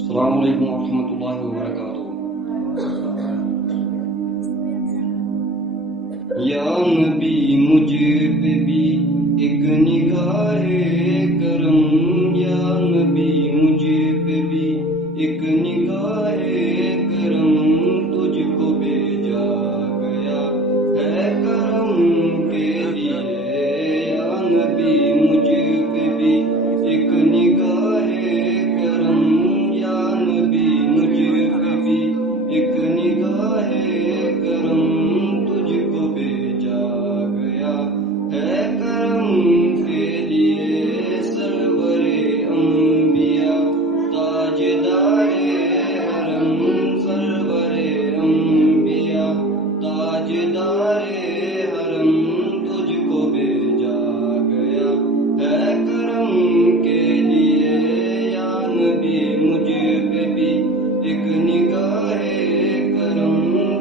السلام علیکم ورحمۃ اللہ وبرکاتہ۔ یا نبی مجھ پہ بھی ایک نگاہ کرم، یا نبی مجھ پہ بھی ایک نگاہ کرم، تجھ کو بھیجا گیا ہے کرم کے لیے۔ یا نبی مجھ پہ بھی ایک نگاہ کرم، یا نبی مجھ پہ بھی ایک نگاہ کرم، تجھ کو بھیجا گیا ہے کرم کے لیے۔ سرور انبیاء تاجدار حرم، سرور انبیاء تاجدار حرم، تجھ کو بھیجا گیا ہے کرم کے لیے۔ یا نبی مجھ پہ بھی ایک نگاہ کرم،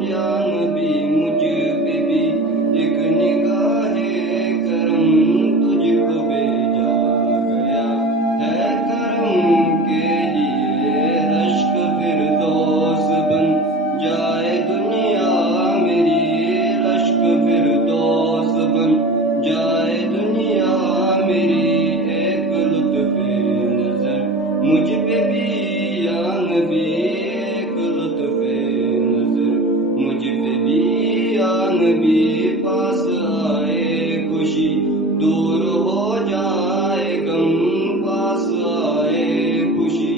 یا نبی مجھ پہ بھی ایک نگاہ کرم، تجھ کو بھیجا گیا ہے کرم کے لیے۔ رشک فردوس بن جائے دنیا میری، رشک فردوس بن جائے دنیا میری، ایک لطف نظر مجھ پہ بھی یا نبی، ایک لطف نظر مجھ پہ بھی یا نبی۔ پاس آئے خوشی دور ہو جائے غم، پاس آئے خوشی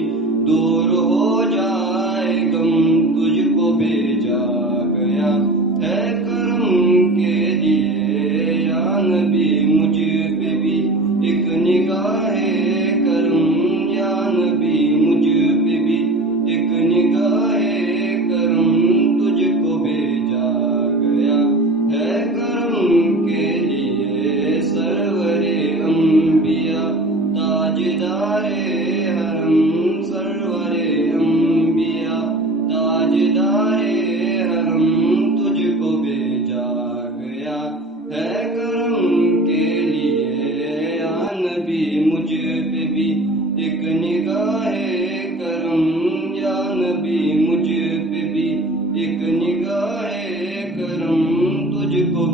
دور ہو جائے غم، تجھ کو بھیجا گیا ہے کرم کے لیے۔ یا نبی مجھ پہ بھی ایک نگاہ کرم، یا نبی مجھ پہ بھی ایک نگاہ کرم، تجھ کو بھیجا گیا ہے کرم کے لیے۔ سرور انبیاء تاجدار حرم، سرور انبیاء تاجدار حرم، تجھ کو بھیجا گیا ہے کرم کے لیے۔ یا نبی مجھ پہ بھی ایک نگاہ کرم، یا نبی مجھ پہ بھی ایک نگاہ کرم، تجھ کو